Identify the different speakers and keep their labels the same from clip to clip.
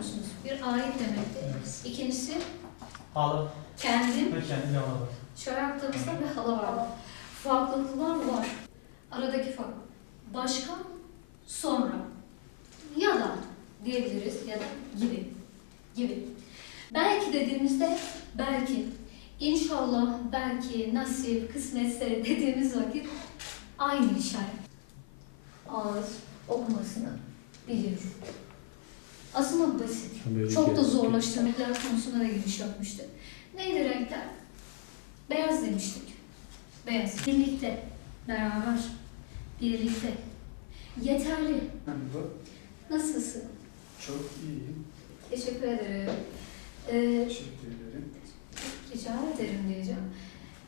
Speaker 1: musunuz? Bir ait demektir.
Speaker 2: Evet.
Speaker 1: İkincisi
Speaker 2: Halı.
Speaker 1: kendim.
Speaker 2: Ve kendi yanına bak.
Speaker 1: Şöyle yaptığımızda bir halı var. Farklılıklar var. Aradaki fark. Başka, sonra. Ya da diyebiliriz ya da gibi. Gibi. Belki dediğimizde belki, inşallah, belki, nasip, kısmetse dediğimiz vakit aynı işaret. Ağız okumasını biliyor. Aslında basit. Çok da zorlaştırmalar konusuna da giriş yapmıştık. Neydi renkler? Beyaz demiştik. Beyaz. Birlikte, beraber, birlikte. Yeterli.
Speaker 3: Merhaba,
Speaker 1: Nasılsın?
Speaker 3: çok iyiyim.
Speaker 1: Teşekkür ederim. Ee,
Speaker 3: Teşekkür ederim.
Speaker 1: rica ederim diyeceğim.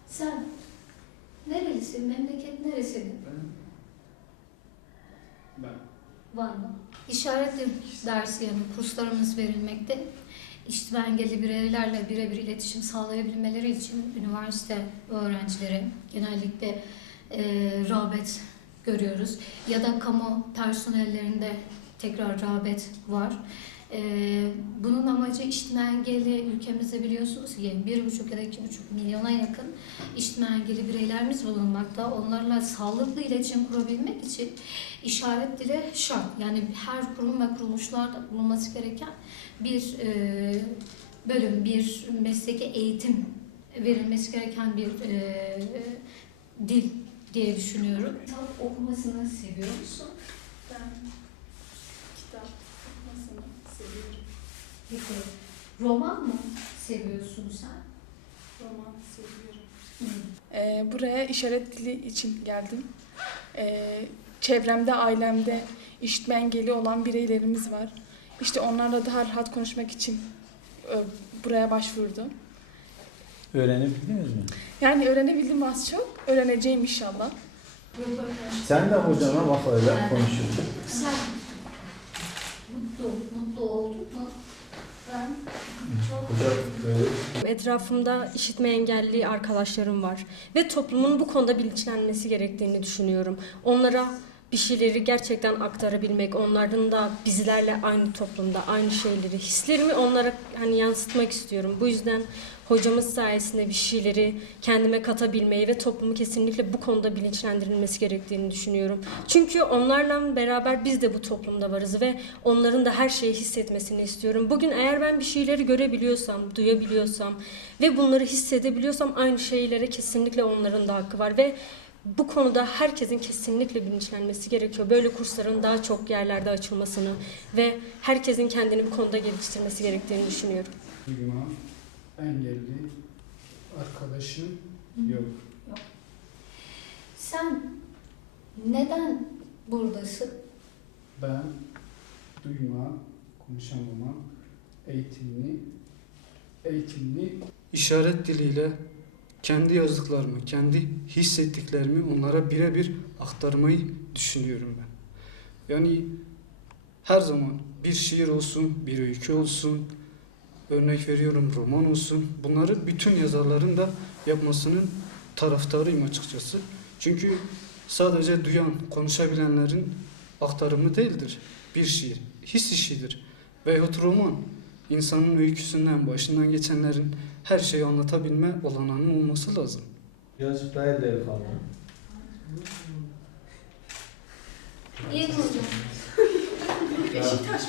Speaker 1: Sen nerelisin? Memleket neresi?
Speaker 3: Ben ben
Speaker 1: Van'da. İşaretli dersi yani kurslarımız verilmekte. İşitme engelli bireylerle birebir iletişim sağlayabilmeleri için üniversite öğrencileri genellikle e, rağbet görüyoruz. Ya da kamu personellerinde tekrar rağbet var. E, bunun amacı işitme engelli ülkemizde biliyorsunuz ki bir buçuk ya da iki buçuk milyona yakın işitme engelli bireylerimiz bulunmakta. Onlarla sağlıklı iletişim kurabilmek için İşaret dili şart. Yani her kurum ve kuruluşlarda bulunması gereken bir e, bölüm, bir mesleki eğitim verilmesi gereken bir e, dil diye düşünüyorum. Kitap okumasını seviyor musun?
Speaker 4: Ben kitap okumasını seviyorum.
Speaker 1: Peki roman mı seviyorsun sen?
Speaker 4: Roman seviyorum. Ee, buraya işaret dili için geldim. Ee, çevremde, ailemde işitme engeli olan bireylerimiz var. İşte onlarla daha rahat konuşmak için e, buraya başvurdum.
Speaker 5: Öğrenebildiniz mi?
Speaker 4: Yani öğrenebildim az çok. Öğreneceğim inşallah.
Speaker 5: Sen de hocana bak öyle konuşuyorsun.
Speaker 1: Sen mutlu, mutlu oldun mu? Ben çok
Speaker 5: Hocam böyle
Speaker 6: Etrafımda işitme engelli arkadaşlarım var ve toplumun bu konuda bilinçlenmesi gerektiğini düşünüyorum. Onlara bir şeyleri gerçekten aktarabilmek, onların da bizlerle aynı toplumda aynı şeyleri, hislerimi onlara hani yansıtmak istiyorum. Bu yüzden hocamız sayesinde bir şeyleri kendime katabilmeyi ve toplumu kesinlikle bu konuda bilinçlendirilmesi gerektiğini düşünüyorum. Çünkü onlarla beraber biz de bu toplumda varız ve onların da her şeyi hissetmesini istiyorum. Bugün eğer ben bir şeyleri görebiliyorsam, duyabiliyorsam ve bunları hissedebiliyorsam aynı şeylere kesinlikle onların da hakkı var ve bu konuda herkesin kesinlikle bilinçlenmesi gerekiyor. Böyle kursların daha çok yerlerde açılmasını ve herkesin kendini bu konuda geliştirmesi gerektiğini düşünüyorum.
Speaker 3: duyma engelli arkadaşım yok.
Speaker 1: Sen neden buradasın?
Speaker 3: Ben duyma, konuşamama eğitimini eğitimini
Speaker 7: işaret diliyle kendi yazdıklarımı, kendi hissettiklerimi onlara birebir aktarmayı düşünüyorum ben. Yani her zaman bir şiir olsun, bir öykü olsun, örnek veriyorum roman olsun, bunları bütün yazarların da yapmasının taraftarıyım açıkçası. Çünkü sadece duyan, konuşabilenlerin aktarımı değildir bir şiir, his işidir. Veyahut roman, insanın öyküsünden, başından geçenlerin her şeyi anlatabilme olanağının olması lazım.
Speaker 5: birazcık daha elleri kaldı.
Speaker 1: İyi hocam.
Speaker 4: Beşiktaş